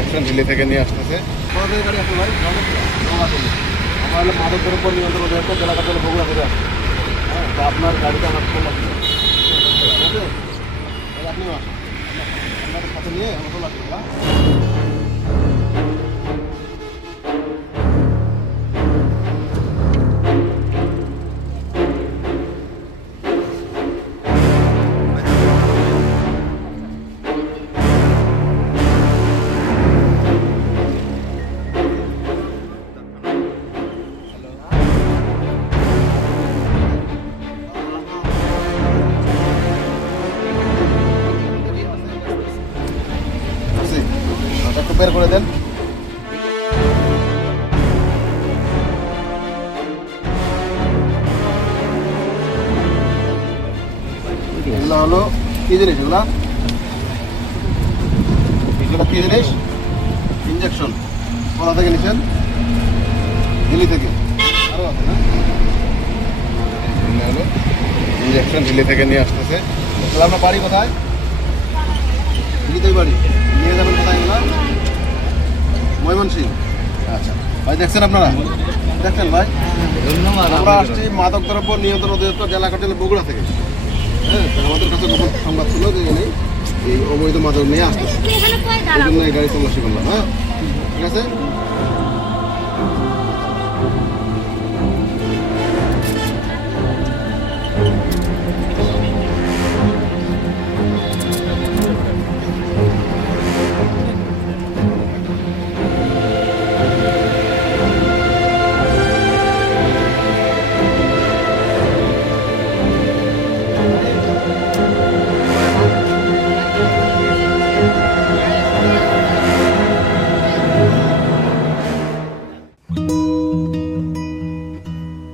Injection Delhi থেকে নিয়ে আসতেছে। গাড়ি আছে ভাই, আমার হলো মাদক দ্রব্য নিয়ন্ত্রণ অধিদপ্তর জেলা কার্যালয় বগুড়া থেকে আসছে। হ্যাঁ, তো আপনার গাড়িটা আমার ফোন লাগবে, ঠিক আছে? আপনিও আসেন, আপনাদের সাথে নিয়ে আমার ফোন লাগবে। একটু বের করে দেন। এগুলো হলো কি জিনিস? এগুলা কি জিনিস? ইঞ্জেকশন। কোথা থেকে নিচ্ছেন? দিল্লি থেকে। আরও আছে না? হলো ইঞ্জেকশন দিল্লি থেকে নিয়ে আসতেছে। তাহলে আপনার বাড়ি কোথায়? দিল্লিতেই বাড়ি। নিয়ে যাবেন কোথায় এগুলো? ময়মনসিংহ। আচ্ছা ভাই, দেখছেন আপনারা? দেখছেন ভাই? ধন্যবাদ। আমরা আসছি মাদক দ্রব্য নিয়ন্ত্রণ অধিদপ্তর জেলা কার্যালয় বগুড়া থেকে। হ্যাঁ, আমাদের কাছে গোপন সংবাদ ছিল যে এখানে এই অবৈধ মাদক নিয়ে আসতেছে, এই জন্য এই গাড়ি তল্লাশি করলাম। হ্যাঁ, ঠিক আছে।